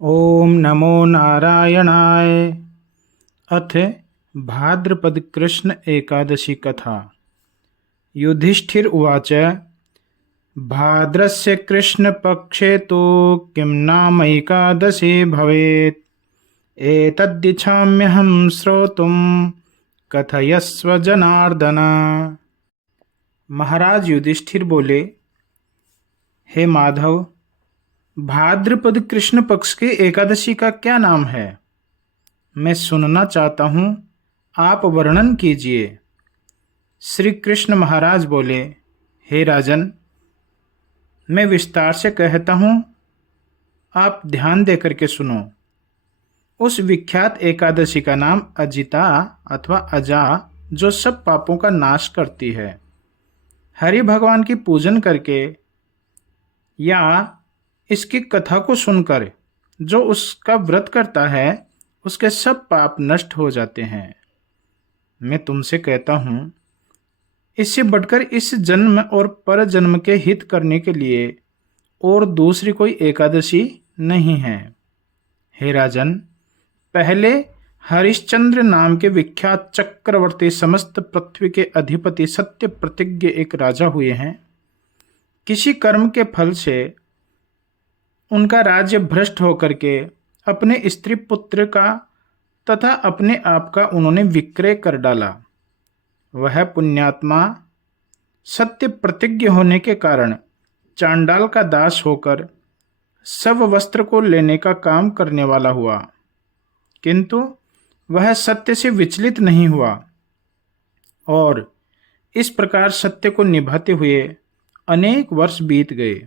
ओम नमो नारायणाय। अथ भाद्रपद कृष्ण एकादशी कथा। युधिष्ठिर उवाच। भाद्रस्य कृष्णपक्षे तो किं नाम एकादशी भवेत्, एतद्दिच्छाम्यहं श्रोतुं कथयस्व जनार्दन। महाराज युधिष्ठिर बोले, हे माधव, भाद्रपद कृष्ण पक्ष के एकादशी का क्या नाम है? मैं सुनना चाहता हूँ, आप वर्णन कीजिए। श्री कृष्ण महाराज बोले, हे राजन, मैं विस्तार से कहता हूँ, आप ध्यान देकर के सुनो। उस विख्यात एकादशी का नाम अजिता अथवा अजा, जो सब पापों का नाश करती है। हरि भगवान की पूजन करके या इसकी कथा को सुनकर जो उसका व्रत करता है, उसके सब पाप नष्ट हो जाते हैं। मैं तुमसे कहता हूँ, इससे बढ़कर इस जन्म और पर जन्म के हित करने के लिए और दूसरी कोई एकादशी नहीं है। हे राजन, पहले हरिश्चंद्र नाम के विख्यात चक्रवर्ती समस्त पृथ्वी के अधिपति सत्य प्रतिज्ञ एक राजा हुए हैं। किसी कर्म के फल से उनका राज्य भ्रष्ट होकर के अपने स्त्री पुत्र का तथा अपने आप का उन्होंने विक्रय कर डाला। वह पुण्यात्मा सत्य प्रतिज्ञ होने के कारण चांडाल का दास होकर सब वस्त्र को लेने का काम करने वाला हुआ, किंतु वह सत्य से विचलित नहीं हुआ और इस प्रकार सत्य को निभाते हुए अनेक वर्ष बीत गए।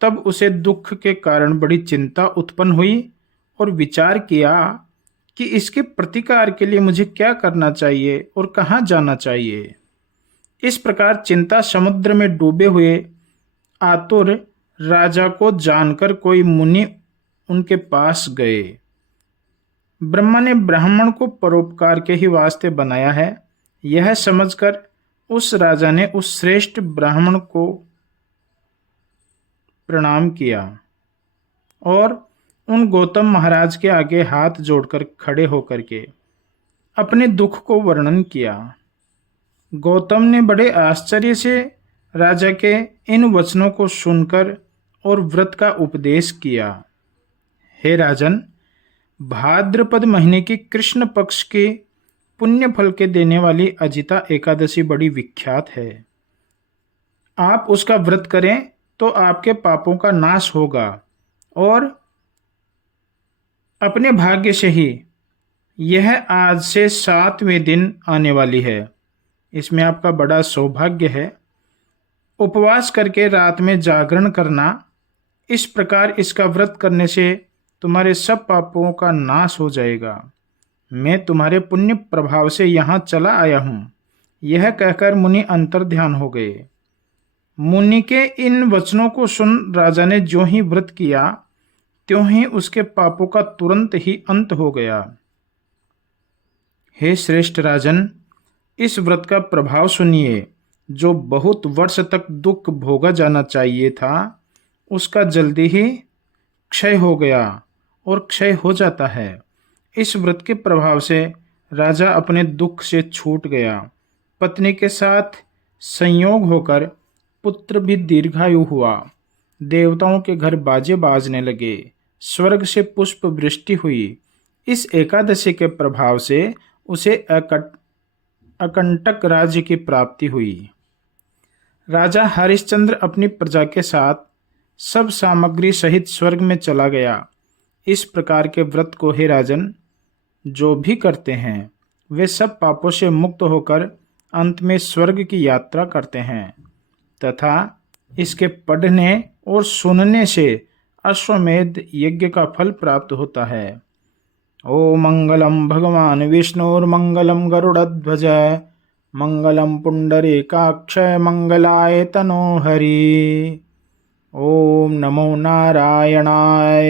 तब उसे दुख के कारण बड़ी चिंता उत्पन्न हुई और विचार किया कि इसके प्रतिकार के लिए मुझे क्या करना चाहिए और कहाँ जाना चाहिए। इस प्रकार चिंता समुद्र में डूबे हुए आतुर राजा को जानकर कोई मुनि उनके पास गए। ब्रह्मा ने ब्राह्मण को परोपकार के ही वास्ते बनाया है, यह समझकर उस राजा ने उस श्रेष्ठ ब्राह्मण को प्रणाम किया और उन गौतम महाराज के आगे हाथ जोड़कर खड़े होकर के अपने दुख को वर्णन किया। गौतम ने बड़े आश्चर्य से राजा के इन वचनों को सुनकर और व्रत का उपदेश किया। हे राजन, भाद्रपद महीने की कृष्ण पक्ष के पुण्य फल के देने वाली अजिता एकादशी बड़ी विख्यात है। आप उसका व्रत करें तो आपके पापों का नाश होगा और अपने भाग्य से ही यह आज से 7वें दिन आने वाली है। इसमें आपका बड़ा सौभाग्य है। उपवास करके रात में जागरण करना, इस प्रकार इसका व्रत करने से तुम्हारे सब पापों का नाश हो जाएगा। मैं तुम्हारे पुण्य प्रभाव से यहाँ चला आया हूँ। यह कहकर मुनि अंतर्ध्यान हो गए। मुनि के इन वचनों को सुन राजा ने जो ही व्रत किया, त्यों ही उसके पापों का तुरंत ही अंत हो गया। हे श्रेष्ठ राजन, इस व्रत का प्रभाव सुनिए। जो बहुत वर्ष तक दुख भोगा जाना चाहिए था, उसका जल्दी ही क्षय हो गया और क्षय हो जाता है। इस व्रत के प्रभाव से राजा अपने दुख से छूट गया। पत्नी के साथ संयोग होकर पुत्र भी दीर्घायु हुआ। देवताओं के घर बाजे बाजने लगे। स्वर्ग से पुष्प वृष्टि हुई। इस एकादशी के प्रभाव से उसे अकंटक राज्य की प्राप्ति हुई। राजा हरिश्चंद्र अपनी प्रजा के साथ सब सामग्री सहित स्वर्ग में चला गया। इस प्रकार के व्रत को, हे राजन, जो भी करते हैं वे सब पापों से मुक्त होकर अंत में स्वर्ग की यात्रा करते हैं तथा इसके पढ़ने और सुनने से अश्वमेध यज्ञ का फल प्राप्त होता है। ओ मंगलम भगवान विष्णुर्मंगलम गरुड़ध्वज मंगलम पुंडरीकाक्ष मंगलाय तनो हरि। ओम नमो नारायणाय।